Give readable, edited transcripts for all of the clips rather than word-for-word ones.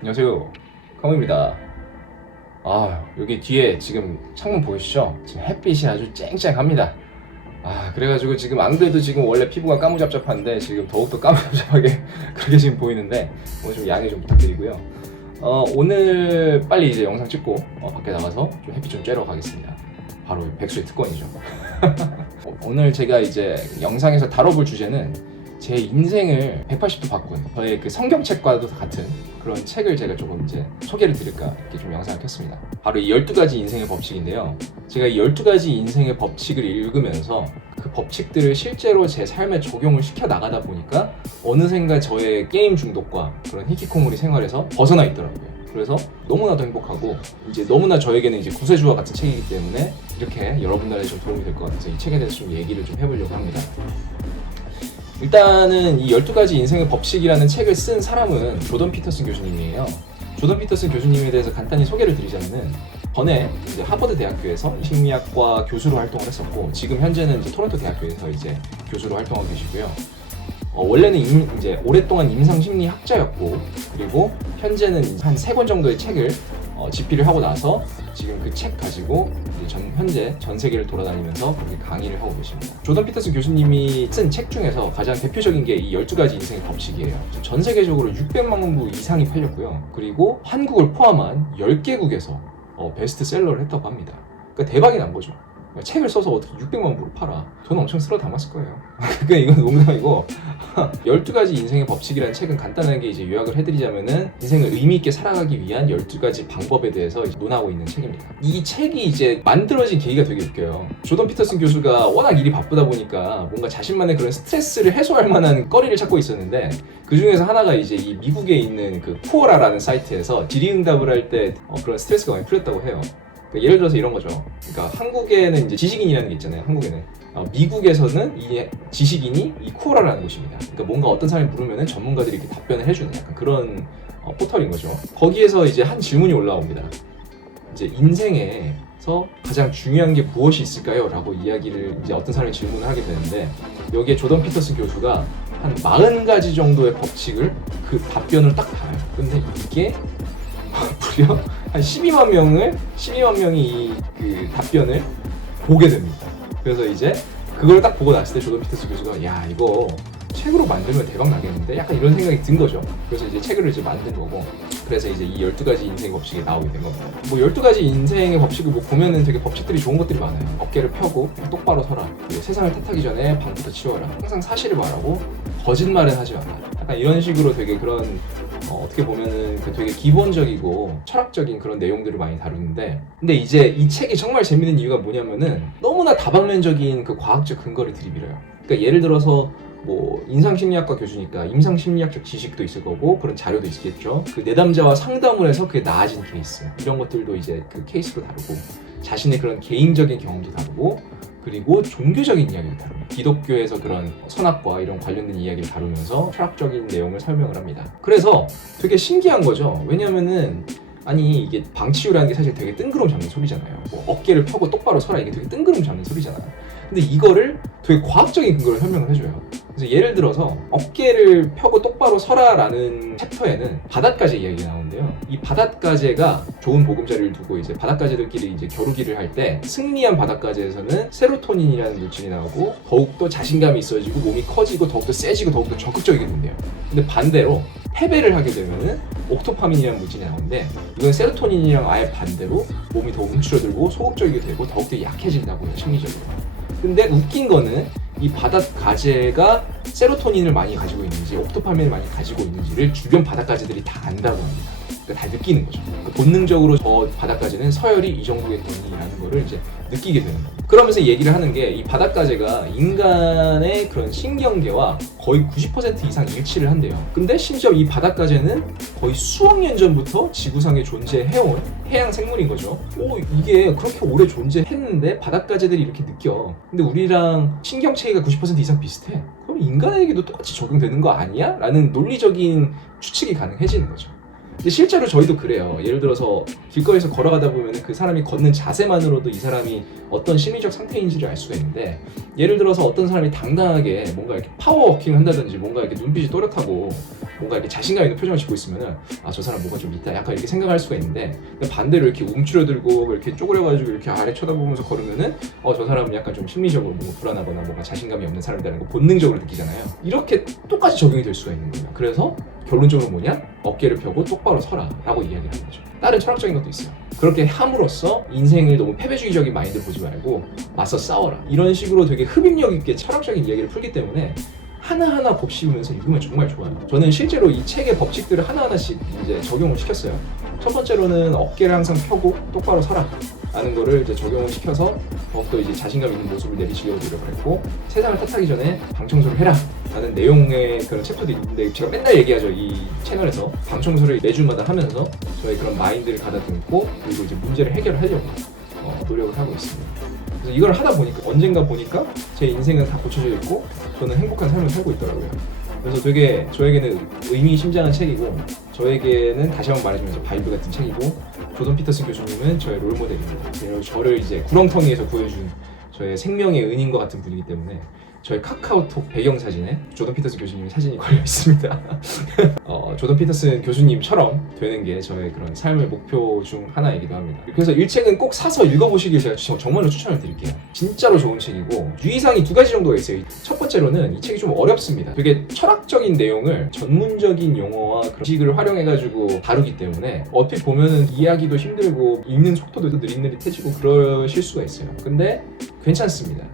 안녕하세요, 카모입니다. 여기 뒤에 지금 창문 보이시죠? 지금 햇빛이 아주 쨍쨍합니다. 그래가지고 지금 안 그래도 지금 원래 피부가 까무잡잡한데 지금 더욱더 까무잡잡하게 그렇게 지금 보이는데 오늘 좀 양해 좀 부탁드리고요. 오늘 빨리 이제 영상 찍고 밖에 나가서 좀 햇빛 좀 쬐러 가겠습니다. 바로 백수의 특권이죠. 오늘 제가 이제 영상에서 다뤄볼 주제는 제 인생을 180도 바꾼 저의 그 성경책과도 같은 그런 책을 제가 조금 이제 소개를 드릴까 이렇게 좀 영상을 켰습니다. 바로 이 12가지 인생의 법칙인데요. 제가 이 12가지 인생의 법칙을 읽으면서 그 법칙들을 실제로 제 삶에 적용을 시켜 나가다 보니까 어느샌가 저의 게임 중독과 그런 히키코모리 생활에서 벗어나 있더라고요. 그래서 너무나도 행복하고 이제 너무나 저에게는 이제 구세주와 같은 책이기 때문에 이렇게 여러분들한테 좀 도움이 될 것 같아서 이 책에 대해서 좀 얘기를 좀 해보려고 합니다. 일단은 이 12가지 인생의 법칙이라는 책을 쓴 사람은 조던 피터슨 교수님이에요. 조던 피터슨 교수님에 대해서 간단히 소개를 드리자면은 전에 이제 하버드 대학교에서 심리학과 교수로 활동을 했었고 지금 현재는 이제 토론토 대학교에서 이제 교수로 활동하고 계시고요. 원래는 이제 오랫동안 임상심리학자였고 그리고 현재는 한 3권 정도의 책을 집필을 하고 나서 지금 그 책 가지고 현재 전 세계를 돌아다니면서 그렇게 강의를 하고 계십니다. 조던 피터슨 교수님이 쓴 책 중에서 가장 대표적인 게 이 12가지 인생의 법칙이에요. 전 세계적으로 600만 부 이상이 팔렸고요. 그리고 한국을 포함한 10개국에서 베스트셀러를 했다고 합니다. 그러니까 대박이 난 거죠. 책을 써서 어떻게 600만 부를 팔아. 돈 엄청 쓸어 담았을 거예요. 그러니까 이건 농담이고 12가지 인생의 법칙이라는 책은 간단하게 이제 요약을 해드리자면은 인생을 의미있게 살아가기 위한 12가지 방법에 대해서 논하고 있는 책입니다. 이 책이 이제 만들어진 계기가 되게 웃겨요. 조던 피터슨 교수가 워낙 일이 바쁘다 보니까 뭔가 자신만의 그런 스트레스를 해소할 만한 거리를 찾고 있었는데 그 중에서 하나가 이제 이 미국에 있는 그 쿠오라라는 사이트에서 질의응답을 할 때 그런 스트레스가 많이 풀렸다고 해요. 그러니까 예를 들어서 이런 거죠. 그러니까 한국에는 이제 지식인이라는 게 있잖아요. 한국에는. 미국에서는 이 지식인이 이 쿠오라라는 곳입니다. 그러니까 뭔가 어떤 사람이 물으면은 전문가들이 이렇게 답변을 해주는 약간 그런 포털인 거죠. 거기에서 이제 한 질문이 올라옵니다. 이제 인생에서 가장 중요한 게 무엇이 있을까요? 라고 이야기를 이제 어떤 사람이 질문을 하게 되는데 여기에 조던 피터슨 교수가 한 40가지 정도의 법칙을 그 답변을 딱 달아요. 근데 이게 무려 한 12만 명이 그 답변을 보게 됩니다. 그래서 이제 그걸 딱 보고 났을 때 조던 피터슨 교수가 야 이거 책으로 만들면 대박 나겠는데? 약간 이런 생각이 든 거죠. 그래서 이제 책을 이제 만든 거고 그래서 이제 이 12가지 인생의 법칙이 나오게 된 겁니다. 12가지 인생의 법칙을 보면은 되게 법칙들이 좋은 것들이 많아요. 어깨를 펴고 똑바로 서라. 세상을 탓하기 전에 방부터 치워라. 항상 사실을 말하고 거짓말은 하지 마라. 약간 이런 식으로 되게 그런 어떻게 보면은 되게 기본적이고 철학적인 그런 내용들을 많이 다루는데 근데 이제 이 책이 정말 재밌는 이유가 뭐냐면은 너무나 다방면적인 그 과학적 근거를 들이밀어요. 그러니까 예를 들어서 뭐 인상심리학과 교수니까 임상심리학적 지식도 있을 거고 그런 자료도 있겠죠. 그 내담자와 상담을 해서 그게 나아진 케이스 이런 것들도 이제 그 케이스로 다루고 자신의 그런 개인적인 경험도 다루고 그리고 종교적인 이야기를 다루고 기독교에서 그런 선악과 이런 관련된 이야기를 다루면서 철학적인 내용을 설명을 합니다. 그래서 되게 신기한 거죠. 왜냐면은 아니 이게 방치유라는 게 사실 되게 뜬구름 잡는 소리잖아요. 뭐 어깨를 펴고 똑바로 서라 이게 되게 뜬구름 잡는 소리잖아요. 근데 이거를 되게 과학적인 근거를 설명을 해줘요. 그래서 예를 들어서 어깨를 펴고 똑바로 서라라는 챕터에는 바닷가재 이야기가 나오는데요. 이 바닷가재가 좋은 보금자리를 두고 이제 바닷가재들끼리 이제 겨루기를 할 때 승리한 바닷가재에서는 세로토닌이라는 물질이 나오고 더욱더 자신감이 있어지고 몸이 커지고 더욱더 세지고 더욱더 적극적이게 된대요. 근데 반대로 패배를 하게 되면은 옥토파민이라는 물질이 나오는데 이건 세로토닌이랑 아예 반대로 몸이 더 움츠러들고 소극적이게 되고 더욱더 약해진다고 해요. 심리적으로. 근데 웃긴 거는 이 바닷가재가 세로토닌을 많이 가지고 있는지 옥토파민을 많이 가지고 있는지를 주변 바닷가재들이 다 안다고 합니다. 그러니까 다 느끼는 거죠. 그러니까 본능적으로 저 바닷가재는 서열이 이 정도겠거니라는 거를 이제 느끼게 되는 겁니다. 그러면서 얘기를 하는 게 이 바닷가재가 인간의 그런 신경계와 거의 90% 이상 일치를 한대요. 근데 심지어 이 바닷가재는 거의 수억 년 전부터 지구상에 존재해온 해양 생물인 거죠. 이게 그렇게 오래 존재했는데 바닷가재들이 이렇게 느껴. 근데 우리랑 신경체계가 90% 이상 비슷해. 그럼 인간에게도 똑같이 적용되는 거 아니야? 라는 논리적인 추측이 가능해지는 거죠. 근데 실제로 저희도 그래요. 예를 들어서 길거리에서 걸어가다 보면 그 사람이 걷는 자세만으로도 이 사람이 어떤 심리적 상태인지를 알 수가 있는데, 예를 들어서 어떤 사람이 당당하게 뭔가 이렇게 파워워킹 한다든지 뭔가 이렇게 눈빛이 또렷하고 뭔가 이렇게 자신감 있는 표정을 짓고 있으면은 아, 저 사람 뭐가 좀 있다 약간 이렇게 생각할 수가 있는데, 반대로 이렇게 움츠러들고 이렇게 쪼그려가지고 이렇게 아래 쳐다보면서 걸으면은 저 사람은 약간 좀 심리적으로 뭔가 불안하거나 뭔가 자신감이 없는 사람이라는 거 본능적으로 느끼잖아요. 이렇게 똑같이 적용이 될 수가 있는 거예요. 그래서 결론적으로 뭐냐? 어깨를 펴고 똑바로 서라 라고 이야기를 하는 거죠. 다른 철학적인 것도 있어요. 그렇게 함으로써 인생을 너무 패배주의적인 마인드를 보지 말고 맞서 싸워라, 이런 식으로 되게 흡입력 있게 철학적인 이야기를 풀기 때문에 하나하나 곱씹으면서 읽으면 정말 좋아요. 저는 실제로 이 책의 법칙들을 하나하나씩 이제 적용을 시켰어요. 첫 번째로는 어깨를 항상 펴고 똑바로 서라 라는 거를 이제 적용을 시켜서 더욱더 이제 자신감 있는 모습을 내비치려고 노력을 했고, 세상을 탓하기 전에 방 청소를 해라 라는 내용의 그런 챕터도 있는데, 제가 맨날 얘기하죠. 이 채널에서 방 청소를 매주마다 하면서 저의 그런 마인드를 가다듬고 그리고 이제 문제를 해결하려고 노력을 하고 있습니다. 그래서 이걸 하다 보니까 언젠가 보니까 제 인생은 다 고쳐져 있고 저는 행복한 삶을 살고 있더라고요. 그래서 되게 저에게는 의미심장한 책이고, 저에게는 다시 한번 말해주면서 바이블 같은 책이고, 조던 피터슨 교수님은 저의 롤모델입니다. 그리고 저를 이제 구렁텅이에서 구해준 저의 생명의 은인과 같은 분이기 때문에 저희 카카오톡 배경사진에 조던 피터슨 교수님의 사진이 걸려 있습니다. 조던 피터슨 교수님처럼 되는 게 저의 그런 삶의 목표 중 하나이기도 합니다. 그래서 이 책은 꼭 사서 읽어보시길 제가 정말로 추천을 드릴게요. 진짜로 좋은 책이고, 유의사항이 두 가지 정도가 있어요. 첫 번째로는 이 책이 좀 어렵습니다. 되게 철학적인 내용을 전문적인 용어와 그런 지식을 활용해가지고 다루기 때문에 얼핏 보면은 이해하기도 힘들고 읽는 속도도 느릿느릿해지고 그러실 수가 있어요. 근데 괜찮습니다.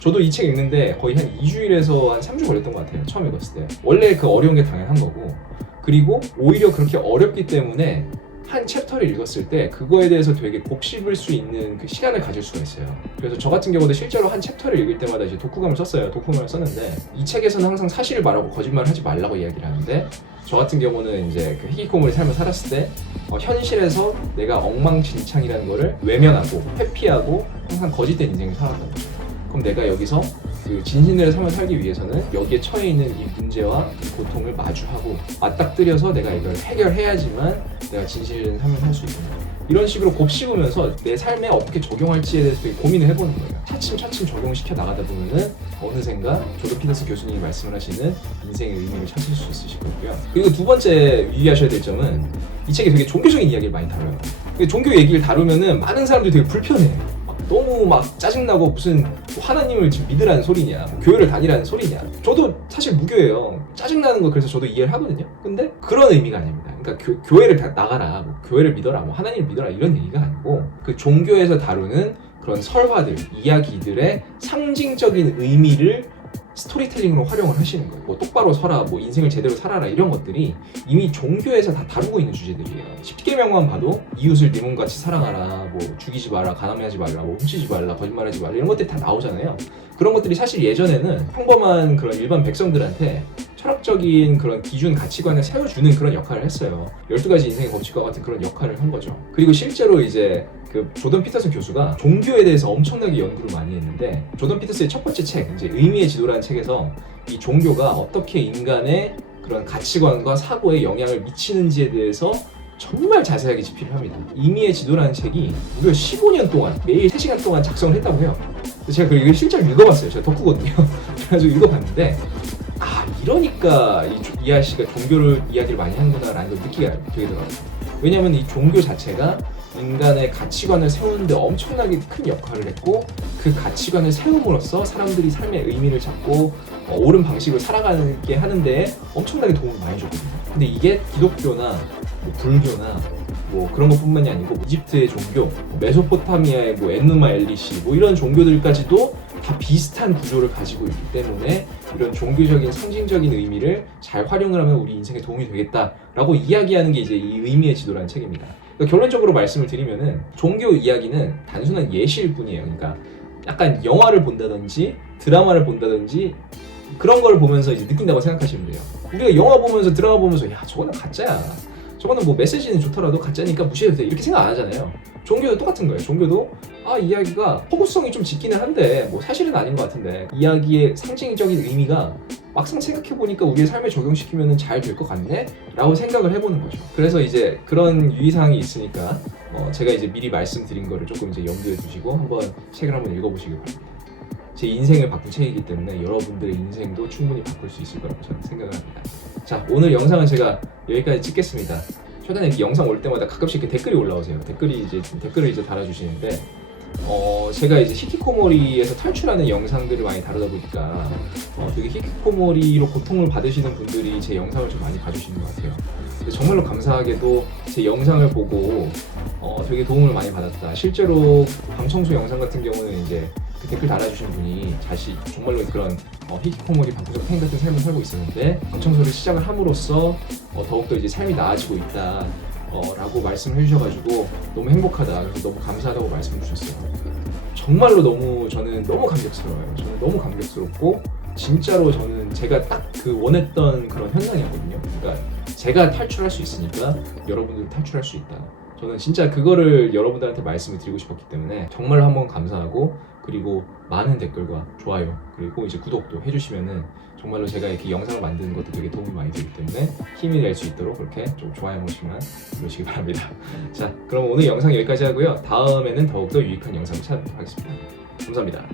저도 이 책 읽는데 거의 한 2주일에서 한 3주 걸렸던 것 같아요. 처음 읽었을 때. 원래 그 어려운 게 당연한 거고, 그리고 오히려 그렇게 어렵기 때문에 한 챕터를 읽었을 때 그거에 대해서 되게 곱씹을 수 있는 그 시간을 가질 수가 있어요. 그래서 저 같은 경우도 실제로 한 챕터를 읽을 때마다 이제 독후감을 썼어요. 독후감을 썼는데, 이 책에서는 항상 사실을 말하고 거짓말을 하지 말라고 이야기를 하는데, 저 같은 경우는 이제 그 희귀코모리 삶을 살았을 때 현실에서 내가 엉망진창이라는 거를 외면하고 회피하고 항상 거짓된 인생을 살았던 거죠. 그럼 내가 여기서 그 진실의 삶을 살기 위해서는 여기에 처해 있는 이 문제와 이 고통을 마주하고 맞닥뜨려서 내가 이걸 해결해야지만 내가 진실된 삶을 살 수 있는 거예요. 이런 식으로 곱씹으면서 내 삶에 어떻게 적용할지에 대해서 되게 고민을 해보는 거예요. 차츰차츰 적용시켜 나가다 보면은 어느샌가 조던 피터슨 교수님이 말씀을 하시는 인생의 의미를 찾을 수 있으실 거고요. 그리고 두 번째 유의하셔야 될 점은 이 책이 되게 종교적인 이야기를 많이 다뤄요. 종교 얘기를 다루면은 많은 사람들이 되게 불편해. 너무 막 짜증나고 무슨 하나님을 지금 믿으라는 소리냐, 교회를 다니라는 소리냐. 저도 사실 무교예요. 짜증나는 거 그래서 저도 이해를 하거든요. 근데 그런 의미가 아닙니다. 그러니까 교회를 다 나가라, 뭐 교회를 믿어라, 뭐 하나님을 믿어라 이런 얘기가 아니고, 그 종교에서 다루는 그런 설화들, 이야기들의 상징적인 의미를 스토리텔링으로 활용을 하시는 거예요. 뭐 똑바로 서라, 뭐 인생을 제대로 살아라, 이런 것들이 이미 종교에서 다 다루고 있는 주제들이에요. 10계명만 봐도 이웃을 네 몸같이 사랑하라, 뭐 죽이지 마라, 가늠하지 말라, 뭐 훔치지 말라, 거짓말하지 말라, 이런 것들이 다 나오잖아요. 그런 것들이 사실 예전에는 평범한 그런 일반 백성들한테 철학적인 그런 기준 가치관을 세워주는 그런 역할을 했어요. 12가지 인생의 법칙과 같은 그런 역할을 한 거죠. 그리고 실제로 이제 그 조던 피터슨 교수가 종교에 대해서 엄청나게 연구를 많이 했는데, 조던 피터슨의 첫 번째 책, 이제 의미의 지도라는 책에서 이 종교가 어떻게 인간의 그런 가치관과 사고에 영향을 미치는지에 대해서 정말 자세하게 집필을 합니다. 의미의 지도라는 책이 무려 15년 동안 매일 3시간 동안 작성을 했다고 해요. 제가 이걸 실제로 읽어봤어요. 제가 덕후거든요. 그래가지고 읽어봤는데, 이러니까 이 아저씨가 종교를 이야기를 많이 하는구나 라는 걸 느끼게 되더라고요. 왜냐하면 이 종교 자체가 인간의 가치관을 세우는데 엄청나게 큰 역할을 했고, 그 가치관을 세움으로써 사람들이 삶의 의미를 찾고 옳은 방식으로 살아가게 하는데 엄청나게 도움을 많이 줬거든요. 근데 이게 기독교나 뭐 불교나 뭐 그런 것뿐만이 아니고 이집트의 종교, 메소포타미아의 뭐 엔누마 엘리시, 뭐 이런 종교들까지도 다 비슷한 구조를 가지고 있기 때문에 이런 종교적인 상징적인 의미를 잘 활용을 하면 우리 인생에 도움이 되겠다라고 이야기하는 게 이제 이 의미의 지도라는 책입니다. 그러니까 결론적으로 말씀을 드리면은 종교 이야기는 단순한 예시일 뿐이에요. 그러니까 약간 영화를 본다든지 드라마를 본다든지 그런 걸 보면서 이제 느낀다고 생각하시면 돼요. 우리가 영화 보면서 드라마 보면서 야, 저거는 가짜야, 저거는 뭐 메시지는 좋더라도 가짜니까 무시해도 돼, 이렇게 생각 안 하잖아요. 종교도 똑같은 거예요. 종교도 이야기가 허구성이 좀 짙기는 한데 뭐 사실은 아닌 것 같은데, 이야기의 상징적인 의미가 막상 생각해보니까 우리의 삶에 적용시키면 잘 될 것 같네? 라고 생각을 해보는 거죠. 그래서 이제 그런 유의사항이 있으니까 제가 이제 미리 말씀드린 거를 조금 이제 염두에 두시고 한번 책을 한번 읽어보시길 바랍니다. 제 인생을 바꾼 책이기 때문에 여러분들의 인생도 충분히 바꿀 수 있을 거라고 저는 생각을 합니다. 자, 오늘 영상은 제가 여기까지 찍겠습니다. 최근에 이 영상 올 때마다 가끔씩 이렇게 댓글이 올라오세요. 댓글을 이제 달아주시는데 제가 이제 히키코모리에서 탈출하는 영상들을 많이 다루다 보니까 되게 히키코모리로 고통을 받으시는 분들이 제 영상을 좀 많이 봐주시는 것 같아요. 근데 정말로 감사하게도 제 영상을 보고 되게 도움을 많이 받았다. 실제로 방청소 영상 같은 경우는 이제 그 댓글 달아주신 분이 정말로 그런 히키코모리 방구석 팬 같은 삶을 살고 있었는데 방청소를 시작을 함으로써 더욱더 이제 삶이 나아지고 있다. 라고 말씀을 해주셔가지고 너무 행복하다, 그래서 너무 감사하다고 말씀해 주셨어요. 정말로 저는 너무 감격스러워요. 저는 너무 감격스럽고 진짜로 저는 제가 딱 그 원했던 그런 현상이었거든요. 그러니까 제가 탈출할 수 있으니까 여러분들도 탈출할 수 있다. 저는 진짜 그거를 여러분들한테 말씀을 드리고 싶었기 때문에 정말로 한번 감사하고, 그리고 많은 댓글과 좋아요 그리고 이제 구독도 해주시면은 정말로 제가 이렇게 영상을 만드는 것도 되게 도움이 많이 되기 때문에 힘이 될 수 있도록 그렇게 좀 좋아요 한 번씩만 누르시기 바랍니다. 자, 그럼 오늘 영상 여기까지 하고요. 다음에는 더욱더 유익한 영상을 찾아뵙도록 하겠습니다. 감사합니다.